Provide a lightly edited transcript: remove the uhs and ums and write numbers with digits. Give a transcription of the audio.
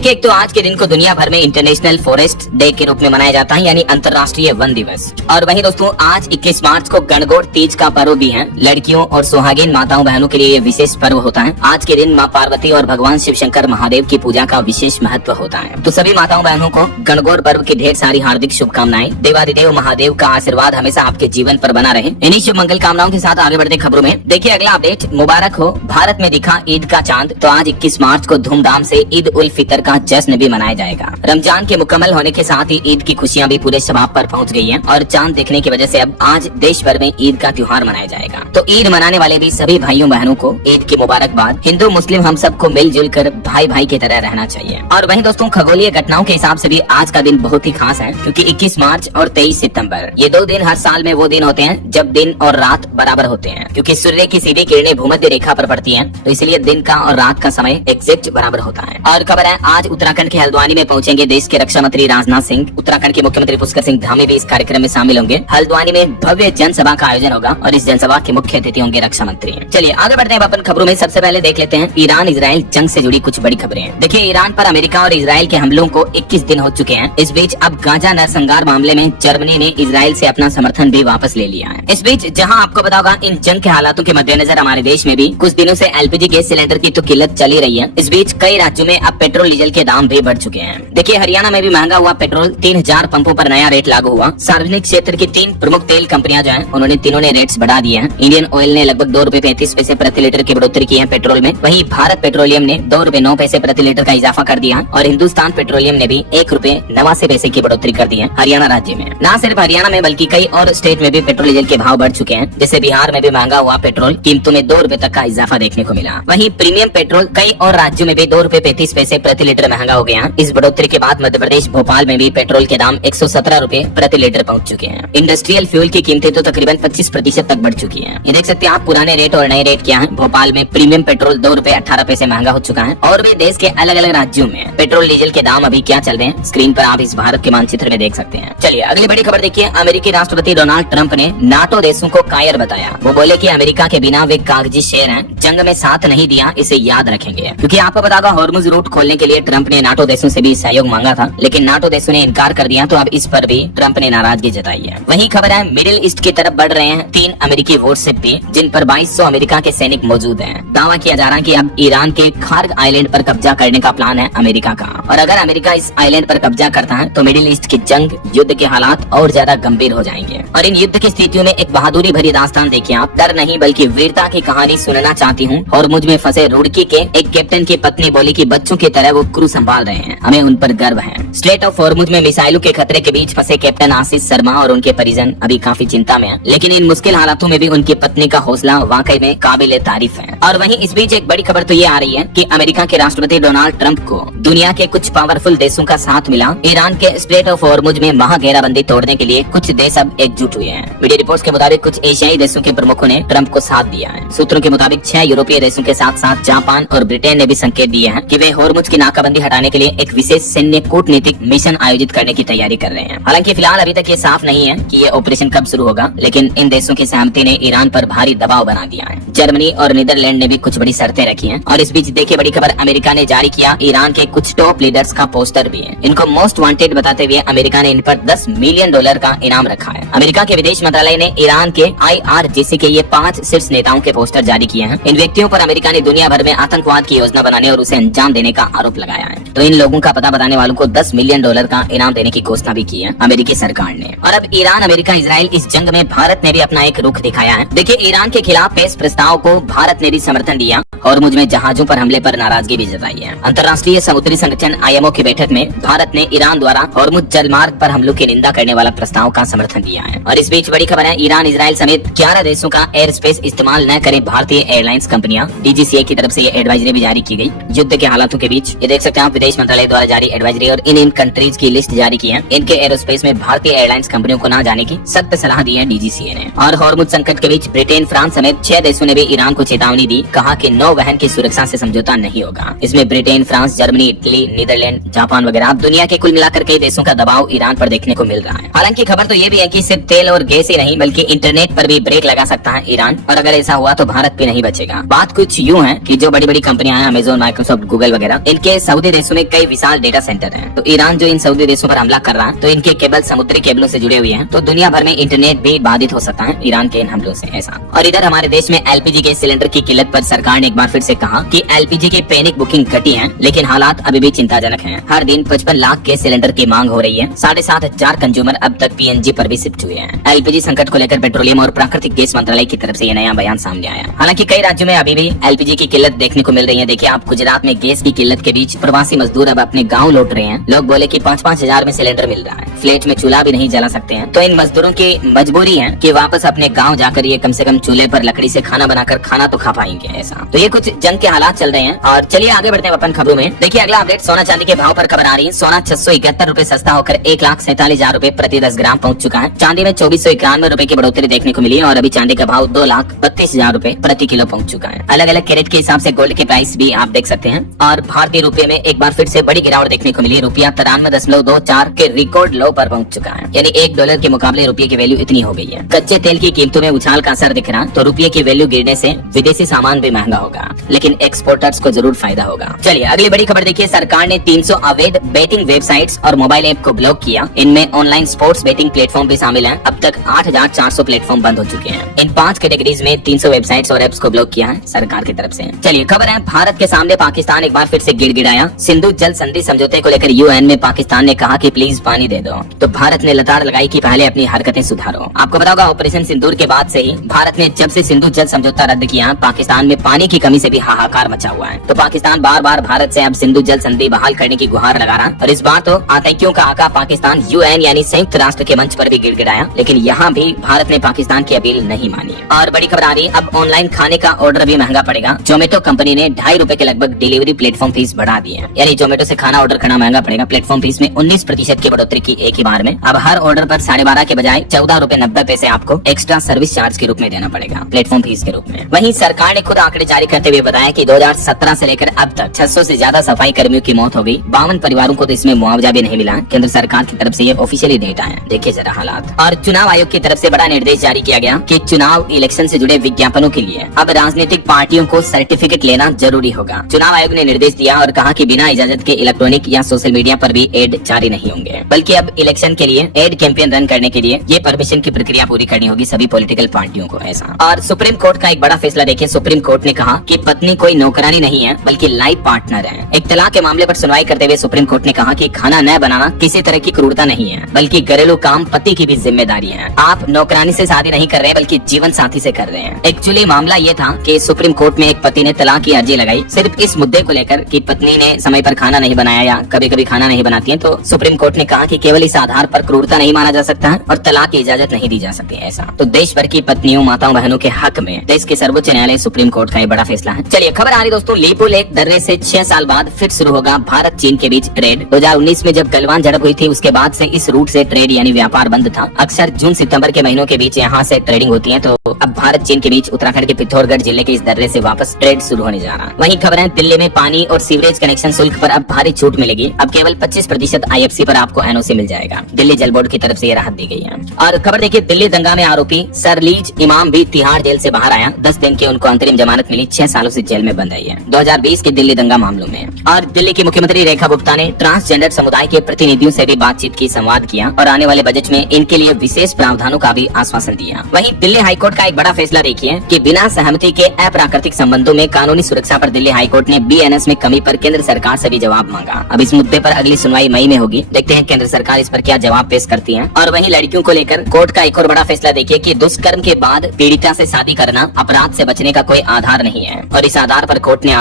देखिए, एक तो आज के दिन को दुनिया भर में इंटरनेशनल फॉरेस्ट डे के रूप में मनाया जाता है, यानी अंतर्राष्ट्रीय वन दिवस। और वहीं दोस्तों, आज 21 मार्च को गणगौर तीज का पर्व भी है। लड़कियों और सुहागिन माताओं बहनों के लिए ये विशेष पर्व होता है। आज के दिन माँ पार्वती और भगवान शिव शंकर महादेव की पूजा का विशेष महत्व होता है। तो सभी माताओं बहनों को गणगौर पर्व की ढेर सारी हार्दिक शुभकामनाएं। देवादिदेव महादेव का आशीर्वाद हमेशा आपके जीवन पर बना रहे। इन्हीं शुभ मंगल कामनाओं के साथ आगे बढ़ते खबरों में देखिए अगला अपडेट। मुबारक हो, भारत में दिखा ईद का चांद। तो आज 21 मार्च को धूमधाम से ईद उल फितर का जश्न भी मनाया जाएगा। रमजान के मुकम्मल होने के साथ ही ईद की खुशियां भी पूरे शबाब पर पहुंच गई हैं और चांद देखने की वजह से अब आज देश भर में ईद का त्योहार मनाया जाएगा। तो ईद मनाने वाले भी सभी भाइयों बहनों को ईद की मुबारकबाद। हिंदू मुस्लिम हम सबको मिलजुल कर भाई भाई की तरह रहना चाहिए। और वहीं दोस्तों, खगोलीय घटनाओं के हिसाब से भी आज का दिन बहुत ही खास है, क्योंकि 21 मार्च और 23 सितंबर ये 2 दिन हर साल में वो दिन होते हैं जब दिन और रात बराबर होते हैं। क्योंकि सूर्य की सीधी किरणें भूमध्य रेखा पर पड़ती हैं, तो इसलिए दिन का और रात का समय एग्जैक्ट बराबर होता है। और खबर है, आज उत्तराखंड के हल्द्वानी में पहुंचेंगे देश के रक्षा मंत्री राजनाथ सिंह। उत्तराखंड के मुख्यमंत्री पुष्कर सिंह धामी भी इस कार्यक्रम में शामिल होंगे। हल्द्वानी में भव्य जनसभा का आयोजन होगा और इस जनसभा के मुख्य अतिथि होंगे रक्षा मंत्री। चलिए आगे बढ़ते हैं अपन खबरों में। सबसे पहले देख लेते हैं ईरान इजराइल जंग से जुड़ी कुछ बड़ी खबरें। देखिए, ईरान पर अमेरिका और इजराइल के हमलों को 21 दिन हो चुके हैं। इस बीच अब गाजा नरसंहार मामले में जर्मनी ने इजराइल से अपना समर्थन भी वापस ले लिया है। इस बीच जहां आपको बताओ इन जंग के हालातों के मद्देनजर हमारे देश में भी कुछ दिनों से एलपीजी गैस सिलेंडर की तो किल्लत चली रही है। इस बीच कई राज्यों में अब पेट्रोल डीजल के दाम भी बढ़ चुके हैं। देखिए, हरियाणा में भी महंगा हुआ पेट्रोल। 3000 पंपों पर नया रेट लागू हुआ। सार्वजनिक क्षेत्र की 3 प्रमुख तेल कंपनियां जो हैं, उन्होंने तीनों ने रेट्स बढ़ा दिए हैं। इंडियन ऑयल ने लगभग ₹2.35 प्रति लीटर की बढ़ोतरी की है पेट्रोल में। वहीं भारत पेट्रोलियम ने ₹2.09 प्रति लीटर का इजाफा कर दिया और हिंदुस्तान पेट्रोलियम ने भी ₹1.89 की बढ़ोतरी कर दी है हरियाणा राज्य में। न सिर्फ हरियाणा में बल्कि कई और स्टेट में भी पेट्रोल डीजल के भाव बढ़ चुके हैं। जैसे बिहार में भी महंगा हुआ पेट्रोल कीमतों में ₹2 तक का इजाफा देखने को मिला। वहीं प्रीमियम पेट्रोल कई और राज्यों में भी ₹2.35 प्रति लीटर महंगा हो गया। इस बढ़ोतरी के बाद मध्य प्रदेश भोपाल में भी पेट्रोल के दाम ₹117 प्रति लीटर पहुंच चुके हैं। इंडस्ट्रियल फ्यूल की कीमतें तो तकरीबन 25% तक बढ़ चुकी हैं। ये देख सकते हैं आप पुराने रेट और नए रेट क्या है। भोपाल में प्रीमियम पेट्रोल ₹2.18 महंगा हो चुका है। और भी देश के अलग अलग राज्यों में पेट्रोल डीजल के दाम अभी क्या चल रहे हैं, स्क्रीन पर आप इस भारत के मानचित्र में देख सकते हैं। चलिए अगली बड़ी खबर देखिए। अमेरिकी राष्ट्रपति डोनाल्ड ट्रंप ने नाटो देशों को कायर बताया। वो बोले कि अमेरिका के बिना वे कागजी शेर हैं, जंग में साथ नहीं दिया, इसे याद रखेंगे। क्योंकि आपको पता होगा हॉर्मुज रूट खोलने के लिए ट्रंप ने नाटो देशों से भी सहयोग मांगा था, लेकिन नाटो देशों ने इनकार कर दिया। तो अब इस पर भी ट्रंप ने नाराजगी जताई है। वहीं खबर है, मिडिल ईस्ट की तरफ बढ़ रहे हैं 3 अमेरिकी वॉरशिप भी, जिन पर 2200 अमेरिका के सैनिक मौजूद हैं। दावा किया जा रहा है कि अब ईरान के खार्ग आइलैंड पर कब्जा करने का प्लान है अमेरिका का। और अगर अमेरिका इस आइलैंड पर कब्जा करता है तो मिडिल ईस्ट की जंग युद्ध के हालात और ज्यादा गंभीर हो जाएंगे। और इन युद्ध की स्थितियों में एक बहादुरी भरी दास्तान देखिए आप। डर नहीं बल्कि वीरता की कहानी सुनना चाहती हूँ। और मुझ में फंसे रुड़की के एक कैप्टन की पत्नी बोली कि बच्चों की तरह वो क्रू संभाल रहे हैं, हमें उन पर गर्व है। स्ट्रेट ऑफ हॉर्मुज में मिसाइलों के खतरे के बीच फंसे कैप्टन आशीष शर्मा और उनके परिजन अभी काफी चिंता में हैं। लेकिन इन मुश्किल हालातों में भी उनकी पत्नी का हौसला वाकई में काबिले तारीफ है। और वहीं इस बीच एक बड़ी खबर तो ये आ रही है कि अमेरिका के राष्ट्रपति डोनाल्ड ट्रंप को दुनिया के कुछ पावरफुल देशों का साथ मिला। ईरान के स्ट्रेट ऑफ हॉर्मुज में महाघेराबंदी तोड़ने के लिए कुछ देश अब एकजुट हुए हैं। मीडिया रिपोर्ट्स के मुताबिक कुछ एशियाई देशों के प्रमुखों ने ट्रंप को साथ दिया है। सूत्रों के मुताबिक 6 यूरोपीय देशों के साथ साथ जापान और ब्रिटेन ने भी संकेत दिए हैं कि वे हॉर्मुज की नाकाबंदी हटाने के लिए एक विशेष सैन्य कूटनीतिक मिशन आयोजित करने की तैयारी कर रहे हैं। हालांकि फिलहाल अभी तक ये साफ नहीं है कि ये ऑपरेशन कब शुरू होगा, लेकिन इन देशों की सहमति ने ईरान पर भारी दबाव बना दिया है। जर्मनी और नीदरलैंड ने भी कुछ बड़ी शर्तें रखी हैं। और इस बीच देखिए बड़ी खबर, अमेरिका ने जारी किया ईरान के कुछ टॉप लीडर्स का पोस्टर भी है। इनको मोस्ट वांटेड बताते हुए अमेरिका ने इन पर $10 मिलियन का इनाम रखा है। अमेरिका के विदेश मंत्रालय ने ईरान के IRGC के ये 5 शीर्ष नेताओं के पोस्टर जारी किए हैं। इन व्यक्तियों पर अमेरिका ने दुनिया भर में आतंकवाद की योजना बनाने और उसे अंजाम देने का आरोप लगाया है। तो इन लोगों का पता बताने वालों को $10 मिलियन का इनाम देने की घोषणा भी की है अमेरिकी सरकार ने। और अब ईरान, अमेरिका, इजराइल इस जंग में भारत ने भी अपना एक रुख दिखाया है। देखिए, ईरान के खिलाफ पेश प्रस्ताव को भारत ने भी समर्थन दिया और मुझ में जहाजों पर हमले पर नाराजगी भी जताई है। अंतर्राष्ट्रीय समुद्री संगठन IMO की बैठक में भारत ने ईरान द्वारा हॉर्मुज जलमार्ग पर हमलों की निंदा करने वाला प्रस्ताव का समर्थन दिया है। और इस बीच बड़ी खबर है, ईरान, इजराइल समेत 11 देशों का एयर स्पेस इस्तेमाल न करें भारतीय एयरलाइंस कंपनियां। DGCA की तरफ से ये एडवाइजरी भी जारी की गई। युद्ध के हालातों के बीच ये देख सकते हैं आप, विदेश मंत्रालय द्वारा जारी एडवाइजरी और इन कंट्रीज की लिस्ट जारी की है। इनके एरोस्पेस में भारतीय एयरलाइंस कंपनियों को न जाने की सख्त सलाह दी है DGCA ने। और हॉर्मुज संकट के बीच ब्रिटेन, फ्रांस समेत 6 देशों ने भी ईरान को चेतावनी दी। कहा कि नौवहन की सुरक्षा से समझौता नहीं होगा। इसमें Britain, France, Germany, Italy, Netherland, Japan वगैरह दुनिया के कुल मिलाकर कई देशों का दबाव ईरान पर देखने को मिल रहा है। हालांकि खबर तो ये भी है कि सिर्फ तेल और गैस ही नहीं बल्कि इंटरनेट पर भी ब्रेक लगा सकता है ईरान। और अगर ऐसा हुआ तो भारत भी नहीं बचेगा। बात कुछ यूँ है कि जो बड़ी बड़ी कंपनियां हैं, अमेजोन, माइक्रोसॉफ्ट, गूगल वगैरह, इनके सऊदी देशों में कई विशाल डेटा सेंटर हैं। तो ईरान जो इन सऊदी देशों पर हमला कर रहा है तो इनके केबल समुद्री केबलों से जुड़े हुए हैं, तो दुनिया भर में इंटरनेट भी बाधित हो सकता है ईरान के इन हमलों से ऐसा। और इधर हमारे देश में एलपीजी गैस सिलेंडर की किल्लत पर सरकार ने एक बार फिर से कहा कि एलपीजी की पैनिक बुकिंग घटी है, लेकिन हालात अभी भी चिंताजनक हैं। हर दिन 55 लाख गैस सिलेंडर की मांग हो रही है। 7,500 कंज्यूमर अब तक पीएनजी पर भी शिफ्ट हुए हैं। एलपीजी संकट को लेकर पेट्रोलियम और प्राकृतिक गैस मंत्रालय की तरफ से ये नया बयान सामने आया। हालांकि कई राज्यों में अभी भी एलपीजी की किल्लत देखने को मिल रही है। देखिए आप, गुजरात में गैस की किल्लत के बीच प्रवासी मजदूर अब अपने गाँव लौट रहे हैं। लोग बोले की 5-5 हजार में सिलेंडर मिल रहा है, फ्लैट में चूल्हा भी नहीं जला सकते हैं। तो इन मजदूरों की मजबूरी है कि वापस अपने गाँव जाकर ये कम से कम चूल्हे पर लकड़ी से खाना बनाकर खाना तो खा पाएंगे ऐसा। तो ये कुछ जंग के हालात चल रहे हैं। और चलिए आगे बढ़ते हैं अपन खबरों में। देखिए अगला अपडेट सोना चांदी के भाव पर खबर आ रही है। सोना 671 रुपए सस्ता होकर 1,47,000 रुपए प्रति 10 ग्राम पहुंच चुका है। चांदी में 2491 रुपए की बढ़ोतरी देखने को मिली है और अभी चांदी का भाव 2,32,000 रुपए प्रति किलो पहुंच चुका है। अलग अलग कैरेट के हिसाब से गोल्ड के प्राइस भी आप देख सकते हैं। और भारतीय रुपये में एक बार फिर से बड़ी गिरावट देखने को मिली। रुपया 93.24 के रिकॉर्ड लो पर पहुंच चुका है, यानी $1 के मुकाबले रुपये की वैल्यू इतनी हो गई है। कच्चे तेल की कीमतों में उछाल का असर दिख रहा, तो रुपये की वैल्यू गिरने से विदेशी सामान भी महंगा होगा, लेकिन एक्सपोर्टर्स को जरूर फायदा होगा। चलिए अगली बड़ी खबर देखिए। सरकार ने 300 अवैध बेटिंग वेबसाइट्स और मोबाइल ऐप को ब्लॉक किया। इनमें ऑनलाइन स्पोर्ट्स बेटिंग प्लेटफॉर्म भी शामिल हैं। अब तक 8,400 प्लेटफॉर्म बंद हो चुके हैं। इन 5 कैटेगरीज में 300 वेबसाइट्स और एप्स को ब्लॉक किया है सरकार की तरफ से। चलिए खबर है, भारत के सामने पाकिस्तान एक बार फिर से गिड़गिड़ाया। सिंधु जल संधि समझौते को लेकर यूएन में पाकिस्तान ने कहा कि प्लीज पानी दे दो, तो भारत ने लताड़ लगाई कि पहले अपनी हरकतें सुधारो। आपको पता होगा ऑपरेशन सिंदूर के बाद से ही भारत ने जब से सिंधु जल समझौता रद्द किया, पाकिस्तान में पानी की कमी से भी हाहाकार मचा हुआ है। तो पाकिस्तान बार बार भारत से अब सिंधु जल संधि बहाल करने की गुहार लगा रहा। और इस बार तो आतंकियों का आका पाकिस्तान यूएन यानी संयुक्त राष्ट्र के मंच पर भी गिड़गिड़ाया, लेकिन यहाँ भी भारत ने पाकिस्तान की अपील नहीं मानी। और बड़ी खबर आ रही है, अब ऑनलाइन खाने का ऑर्डर भी महंगा पड़ेगा। जोमेटो कंपनी ने ₹2.5 के लगभग डिलीवरी प्लेटफॉर्म फीस बढ़ा दी है, यानी जोमेटो से खाना ऑर्डर करना महंगा पड़ेगा। प्लेटफॉर्म फीस में 19% की बढ़ोतरी की एक ही बार में। अब हर ऑर्डर पर 12.5 के बजाय ₹14.90 आपको एक्स्ट्रा सर्विस चार्ज के रूप में देना पड़ेगा, प्लेटफॉर्म फीस के रूप में। वहीं सरकार ने खुद आंकड़े जारी करते हुए बताया कि 2017 से लेकर अब तक 600 से ज्यादा सफाई कर्मियों की मौत हो गई। 52 परिवारों को तो इसमें मुआवजा भी नहीं मिला। केंद्र सरकार की तरफ से ये ऑफिशियली डेटा है, देखिए जरा हालात। और चुनाव आयोग की तरफ से बड़ा निर्देश जारी किया गया कि चुनाव इलेक्शन से जुड़े विज्ञापनों के लिए अब राजनीतिक पार्टियों को सर्टिफिकेट लेना जरूरी होगा। चुनाव आयोग ने निर्देश दिया और कहा कि बिना इजाजत के इलेक्ट्रॉनिक या सोशल मीडिया पर भी एड जारी नहीं होंगे, बल्कि अब इलेक्शन के लिए एड कैंपेन रन करने के लिए ये परमिशन की प्रक्रिया पूरी करनी होगी सभी पॉलिटिकल पार्टियों को ऐसा। और सुप्रीम कोर्ट का एक बड़ा फैसला देखिए। सुप्रीम कोर्ट ने कहा कि पत्नी कोई नौकरानी नहीं है बल्कि लाइफ पार्टनर है। एक तलाक के मामले पर सुनवाई करते हुए सुप्रीम कोर्ट ने कहा कि खाना न बनाना किसी तरह की क्रूरता नहीं है, बल्कि घरेलू काम पति की भी जिम्मेदारी है। आप नौकरानी से शादी नहीं कर रहे बल्कि जीवन साथी से कर रहे हैं। एक्चुअली मामला ये था कि सुप्रीम कोर्ट में एक पति ने तलाक की अर्जी लगाई सिर्फ इस मुद्दे को लेकर कि पत्नी ने समय पर खाना नहीं बनाया या कभी कभी खाना नहीं बनाती है। तो सुप्रीम कोर्ट ने कहा कि केवल इस आधार पर क्रूरता नहीं माना जा सकता है और तलाक की इजाजत नहीं दी जा सकती है ऐसा। तो देश भर की पत्नियों माताओं बहनों के हक में देश के सर्वोच्च न्यायालय सुप्रीम कोर्ट का ये बड़ा फैसला है। चलिए खबर आ रही दोस्तों, लीपो लेक दर्रे से 6 साल बाद फिर शुरू होगा भारत चीन के बीच ट्रेड। 2019 में जब गलवान झड़प हुई थी उसके बाद से इस रूट से ट्रेड यानी व्यापार बंद था। अक्सर जून सितंबर के महीनों के बीच यहाँ से ट्रेडिंग होती है। तो अब भारत चीन के बीच उत्तराखंड के पिथौरागढ़ जिले के इस दर्रे से वापस ट्रेड शुरू होने जा रहा है। वहीं खबर है, दिल्ली में पानी और सीवरेज कनेक्शन शुल्क पर अब भारी छूट मिलेगी। अब केवल 25% IFC पर आपको NOC मिल जाएगा। दिल्ली जल बोर्ड की तरफ से ये राहत दी गई है। और खबर देखिए, दिल्ली दंगा में आरोपी सरलीज इमाम भी तिहाड़ जेल से बाहर आया। 10 दिन की उनको अंतरिम जमानत मिली। 6 सालों से जेल में बंद आई है 2020 के दिल्ली दंगा मामलों में। और दिल्ली की मुख्यमंत्री रेखा गुप्ता ने ट्रांसजेंडर समुदाय के प्रतिनिधियों से भी बातचीत की, संवाद किया और आने वाले बजट में इनके लिए विशेष प्रावधानों का भी आश्वासन दिया। वहीं दिल्ली हाईकोर्ट का एक बड़ा फैसला देखिए कि बिना सहमति के अप्राकृतिक संबंधों में कानूनी सुरक्षा पर दिल्ली हाईकोर्ट ने BNS में कमी पर केंद्र सरकार से भी जवाब मांगा। अब इस मुद्दे पर अगली सुनवाई मई में होगी। देखते हैं केंद्र सरकार इस पर क्या जवाब पेश करती है। और वहीं लड़कियों को लेकर कोर्ट का एक और बड़ा फैसला देखिए कि दुष्कर्म के बाद पीड़िता से शादी करना अपराध से बचने का कोई आधार नहीं है। और इस आधार पर कोर्ट ने